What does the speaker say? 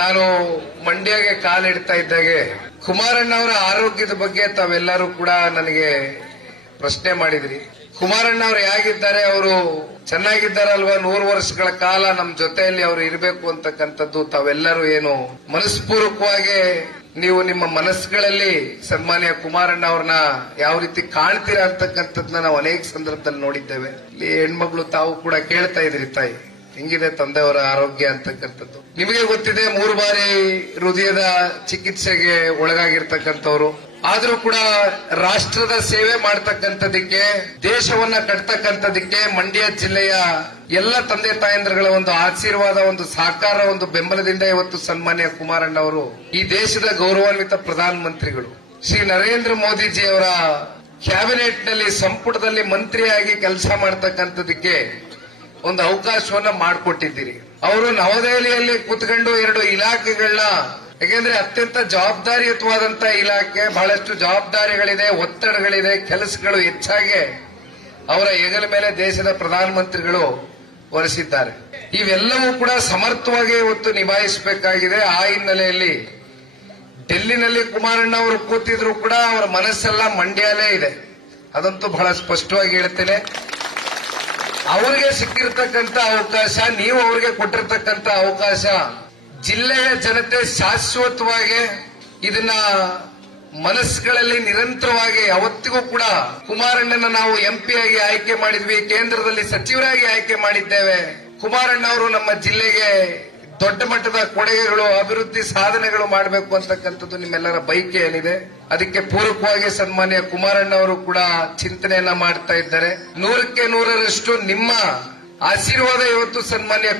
ನಾನು ಮಂಡ್ಯಗೆ ಕಾಲಿಡ್ತಾ ಇದ್ದಾಗೆ ಕುಮಾರಣ್ಣ ಅವರ ಆರೋಗ್ಯದ ಬಗ್ಗೆ ತಾವೆಲ್ಲರೂ ಕೂಡ ನನಗೆ ಪ್ರಶ್ನೆ ಮಾಡಿದ್ರಿ. ಕುಮಾರಣ್ಣ ಅವರು ಹೇಗಿದ್ದಾರೆ, ಅವರು ಚೆನ್ನಾಗಿದ್ದಾರಲ್ವಾ, 100 ವರ್ಷಗಳ ಕಾಲ ನಮ್ಮ ಜೊತೆಯಲ್ಲಿ ಅವರು ಇರಬೇಕು ಅಂತಕ್ಕಂಥದ್ದು ತಾವೆಲ್ಲರೂ ಏನು ಮನಸ್ಪೂರ್ವಕವಾಗಿ ನೀವು ನಿಮ್ಮ ಮನಸ್ಸುಗಳಲ್ಲಿ ಸನ್ಮಾನ್ಯ ಕುಮಾರಣ್ಣ ಅವ್ರನ್ನ ಯಾವ ರೀತಿ ಕಾಣ್ತೀರಾ ಅಂತಕ್ಕಂಥದ್ದನ್ನ ನಾವು ಅನೇಕ ಸಂದರ್ಭದಲ್ಲಿ ನೋಡಿದ್ದೇವೆ. ಇಲ್ಲಿ ಹೆಣ್ಮಗಳು ತಾವು ಕೂಡ ಕೇಳ್ತಾ ಇದ್ರಿ, ತಾಯಿ ಹೆಂಗಿದೆ ತಂದೆಯವರ ಆರೋಗ್ಯ ಅಂತಕ್ಕಂಥದ್ದು. ನಿಮಗೆ ಗೊತ್ತಿದೆ, 3 ಬಾರಿ ಹೃದಯದ ಚಿಕಿತ್ಸೆಗೆ ಒಳಗಾಗಿರ್ತಕ್ಕಂಥವ್ರು. ಆದ್ರೂ ಕೂಡ ರಾಷ್ಟ್ರದ ಸೇವೆ ಮಾಡ್ತಕ್ಕಂಥದಕ್ಕೆ, ದೇಶವನ್ನ ಕಟ್ತಕ್ಕಂಥದಕ್ಕೆ ಮಂಡ್ಯ ಜಿಲ್ಲೆಯ ಎಲ್ಲ ತಂದೆ ತಾಯಂದ್ರಗಳ ಒಂದು ಆಶೀರ್ವಾದ, ಒಂದು ಸಹಕಾರ, ಒಂದು ಬೆಂಬಲದಿಂದ ಇವತ್ತು ಸನ್ಮಾನ್ಯ ಕುಮಾರಣ್ಣ ಅವರು ಈ ದೇಶದ ಗೌರವಾನ್ವಿತ ಪ್ರಧಾನಮಂತ್ರಿಗಳು ಶ್ರೀ ನರೇಂದ್ರ ಮೋದಿಜಿ ಅವರ ಕ್ಯಾಬಿನೆಟ್ ನಲ್ಲಿ ಸಂಪುಟದಲ್ಲಿ ಮಂತ್ರಿಯಾಗಿ ಕೆಲಸ ಮಾಡ್ತಕ್ಕಂಥದಕ್ಕೆ ಒಂದು ಅವಕಾಶವನ್ನ ಮಾಡಿಕೊಟ್ಟಿದ್ದೀರಿ. ಅವರು ನವದೆಹಲಿಯಲ್ಲಿ ಕೂತ್ಕೊಂಡು 2 ಇಲಾಖೆಗಳನ್ನ, ಯಾಕೆಂದ್ರೆ ಅತ್ಯಂತ ಜವಾಬ್ದಾರಿಯುತವಾದಂತ ಇಲಾಖೆ, ಬಹಳಷ್ಟು ಜವಾಬ್ದಾರಿಗಳಿದೆ, ಒತ್ತಡಗಳಿದೆ, ಕೆಲಸಗಳು ಹೆಚ್ಚಾಗಿ ಅವರ ಹೆಗಲ ಮೇಲೆ ದೇಶದ ಪ್ರಧಾನಮಂತ್ರಿಗಳು ಹೊರಿಸಿದ್ದಾರೆ. ಇವೆಲ್ಲವೂ ಕೂಡ ಸಮರ್ಥವಾಗಿ ಇವತ್ತು ನಿಭಾಯಿಸಬೇಕಾಗಿದೆ. ಆ ಹಿನ್ನೆಲೆಯಲ್ಲಿ ಡೆಲ್ಲಿನಲ್ಲಿ ಕುಮಾರಣ್ಣ ಅವರು ಕೂತಿದ್ರು ಕೂಡ ಅವರ ಮನಸ್ಸೆಲ್ಲ ಮಂಡ್ಯಲೇ ಇದೆ. ಅದಂತೂ ಬಹಳ ಸ್ಪಷ್ಟವಾಗಿ ಹೇಳ್ತೇನೆ. ಅವರಿಗೆ ಸಿಕ್ಕಿರ್ತಕ್ಕಂಥ ಅವಕಾಶ, ನೀವು ಅವರಿಗೆ ಕೊಟ್ಟಿರ್ತಕ್ಕಂಥ ಅವಕಾಶ, ಜಿಲ್ಲೆಯ ಜನತೆ ಶಾಶ್ವತವಾಗಿ ಇದನ್ನ ಮನಸ್ಸುಗಳಲ್ಲಿ ನಿರಂತರವಾಗಿ ಯಾವತ್ತಿಗೂ ಕೂಡ ಕುಮಾರಣ್ಣನ ನಾವು ಎಂಪಿ ಆಗಿ ಆಯ್ಕೆ ಮಾಡಿದ್ವಿ, ಕೇಂದ್ರದಲ್ಲಿ ಸಚಿವರಾಗಿ ಆಯ್ಕೆ ಮಾಡಿದ್ದೇವೆ. ಕುಮಾರಣ್ಣ ಅವರು ನಮ್ಮ ಜಿಲ್ಲೆಗೆ ದೊಡ್ಡ ಮಟ್ಟದ ಕೊಡುಗೆಗಳು, ಅಭಿವೃದ್ಧಿ ಸಾಧನೆಗಳು ಮಾಡಬೇಕು ಅಂತಕ್ಕಂಥದ್ದು ನಿಮ್ಮೆಲ್ಲರ ಬಯಕೆ ಏನಿದೆ. ಅದಕ್ಕೆ ಪೂರಕವಾಗಿ ಸನ್ಮಾನ್ಯ ಕುಮಾರಣ್ಣ ಅವರು ಕೂಡ ಚಿಂತನೆಯನ್ನ ಮಾಡ್ತಾ ಇದ್ದಾರೆ. 100ಕ್ಕೆ 100ರಷ್ಟು ನಿಮ್ಮ ಆಶೀರ್ವಾದ ಇವತ್ತು ಸನ್ಮಾನ್ಯ